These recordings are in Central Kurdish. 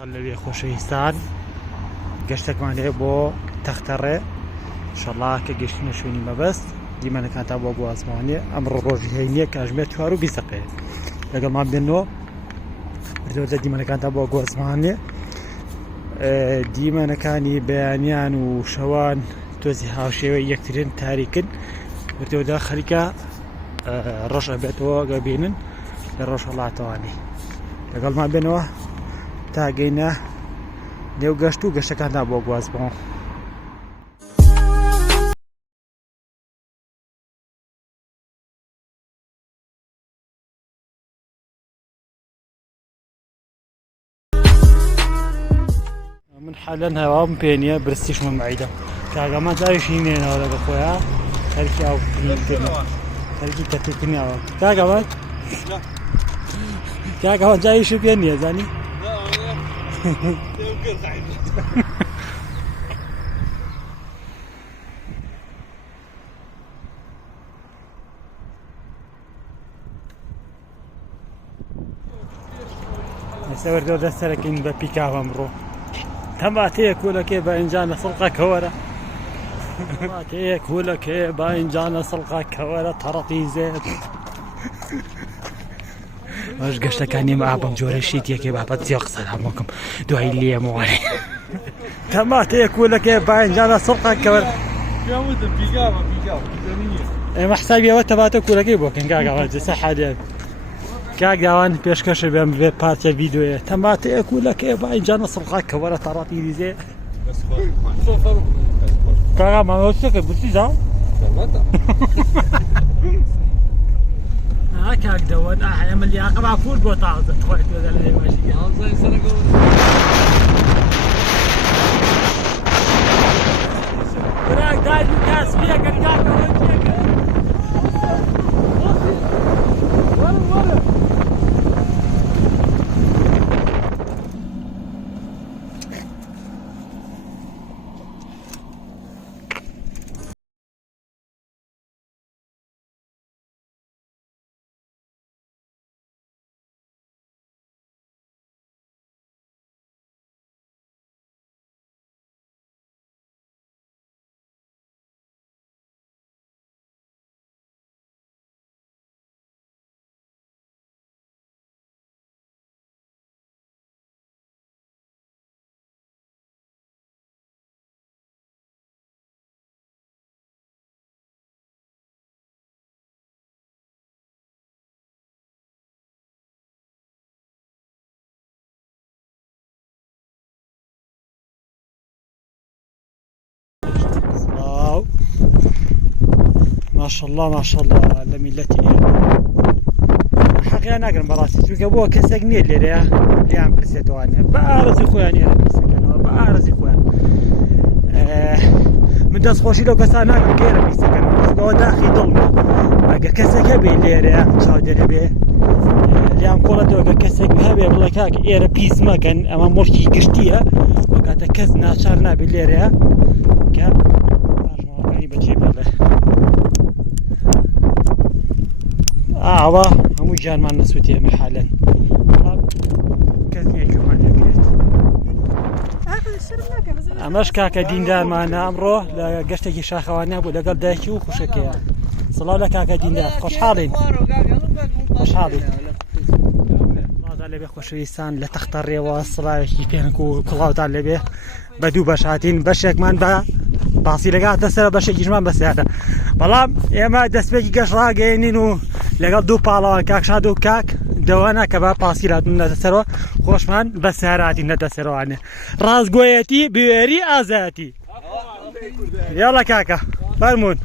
طلبي خۆشەویستان گەشتێکمان هەیە بۆ تەختەڕێ ئینشەڵڵا کە گەشتینە شوێنی مەبەست دیمەنەکانتان بۆ گوازمانێ ئەمڕۆ ڕۆژی هەینیە کاتژمێر 4 و 20 دقەیە لەگەڵمان بێنەوە وردەوردە دیمەنەکانتان بۆ گوازمانێ دیمەنەکانی بەیانیان و شەوان تۆزی هاوشێوەی یەکترین تاریکن وردەوردە خەریکە ڕۆژ ئەبێتەوە گەبینن لە ڕۆژهەڵاتەوانی لەگەڵمان بێنەوە تا گەینە نێو گەشت و گەشتەکانتان بۆ گوازبەوە من حالەن هەواڵم پێ نییە برستیشمە مەعیدە کاگەمان جاویشی نێنەوە لەگە خۆیان خەریکی خەریکی کەتێکردنیاوە کاگەمان جاویشی پێ نییە زانی ئێستا وەردەوردە سەرەکەین بە پیکاو ئەمڕۆ تەماتەیە کۆلەکێ بە ئینجانە سڵقە کەوەرە تەماتەیە کۆلەکێ بە ئینجانە سڵقە کەوەرە تەڕەتی زێت باش گەشتەکانی مە بەم جۆرە شیتێکی بابەت زیێ قسە هەمووکم دوای لێمەوەێ تەماتەیە کۆلەکێ بە ئینجانە سڵقە کەوەرە ئێمە حسابی ئەوە تەماتە کۆلەکەی بۆکەن کاگاوان جەسە حادێ کاگاوان پێشکەشە بێم بێ پارچە ڤیدیۆیە تەماتەیە کۆلەکێ بە ئینجانە سڵقە کەوەرە تەڕەتی دیزێ کاگا مامۆستەکە برسی زاو کاک دەوەت ئەمە لیاقە باپور بۆ تازە تخوای تۆدە لە لێواشی براک دادی تاسبیەکەن کاکەوە ماشەڵڵا ماشەڵڵا لە میلەتی حەقیان ناگرم بەڕاستی چونکە بۆ کەسێک نییە لێرەیە لیان پرسێتوانێ بە ئارەزی خۆیان ئێرە پیسەکەنەوە بە ئارەزی خۆیان من دەستخۆشی لەو کەسان ناگرم کە ئێرە پیسەکەنەوە چونکەوە داخی دڵمە ئەگەر کەسێک هەبێ لێرەیە چاودێر هەبێ لیان کۆڵەتەوە گە کەسێک هەبێ بڵێ کاکە ئێرە پیس مەکەن ئەمە مڵکی گشتیە وەکاتە کەس ناچار نابێت لێرەیە کە ڕژمەوەەکانی بەجێ بێڵێ ئاوە هەموو ژیانمان نەسووتی ئێمە حالەن کەس نییەکەمان نەبێت ئەمەش کاکە دیندارمانە ئەمڕۆ لە گەشتێکی شاخەوانە بوو لەگەڵ دایکی و خوشکەیە سڵاو لە کاکە دیندار خۆشحاڵین خۆشحاڵین مازال لەبێ خۆشەویستان لە تەختەڕێەوە سڵاوێکی پێنک و کڵاوتان لەبێ بە دوو بەشاتین بەشێکمان بە باسی لەگاتە سەر بەشێکیشمان بەسیادە بەڵام ئێمە دەستپێکی گەشت ڕاگەێنین و لەگەڵ دوو پاڵەوە کاکشاد و کاک دەوانە کە بە پاسی راتون نەدەسەرەوە خۆشمان بە سیاراتی نەدەسەرەوانێ ڕازگۆیەتی بوێری ئازایەتی یاڵە کاکە فەرموون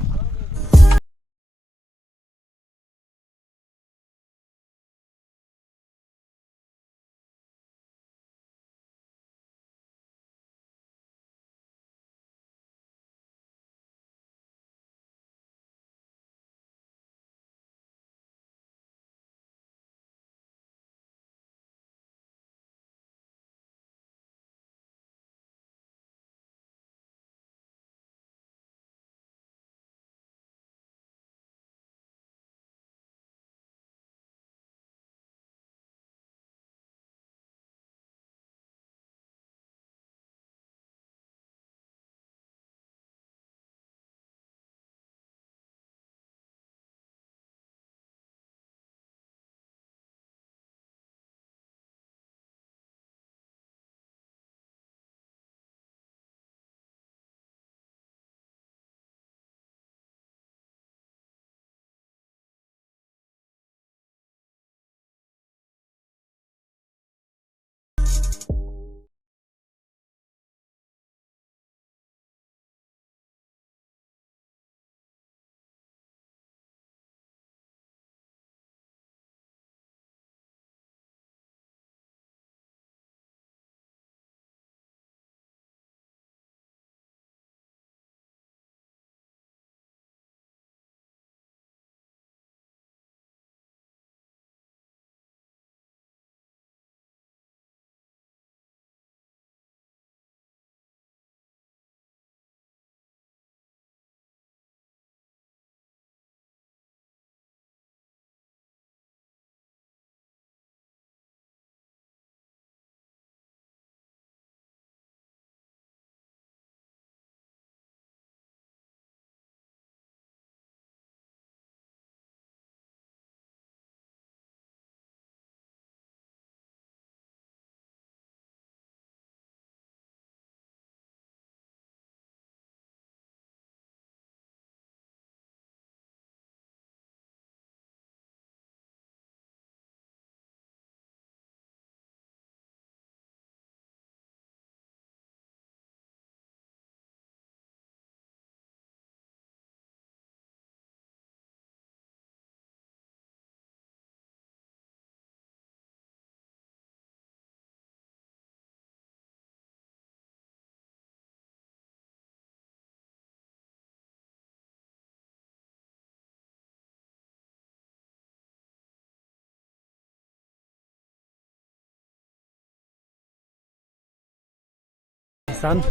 کوردستان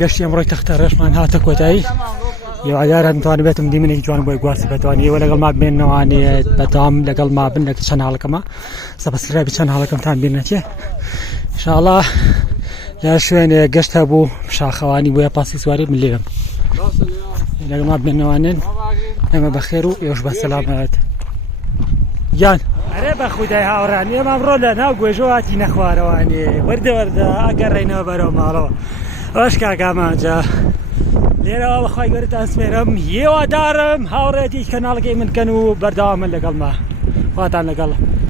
گەشتی ئەمڕۆی تەختە ڕێژمان هاتە کۆتایی هیوادارم توانم بێتم دیمنێکی جوان بۆی گواسی بەتوانانی ئێوە لەگەڵ ما بێنەوەوانێت بەتام لەگەڵ ما بن لە چەند هاڵەکەمە سەبسکرایب چەند هاڵەکەمتان بیر نەچێ ئینشاءڵڵا لە شوێنێ گەشت هەبوو شاخەوانی بۆیە پاسی سواری من لێرم لەگەڵ ما بێنەوانن ئێمە بەخێر و ئێوەش بە سەلامەت گیان ئەرێ بە خودای هاوڕان ئێمە ئەمڕۆ لە ناو گوێژۆ هاتینە خوارەوانێ وەردە ئەگەڕێینەوە بەرەو ماڵەوە ئەوەش کاکامانجا لێرەوە بەخوای گەورەتان سپێرم هێوادارم هاوڕێتی کەناڵەکەی من کەن و بەردەوامن لەگەڵ ما خواتان لەگەڵ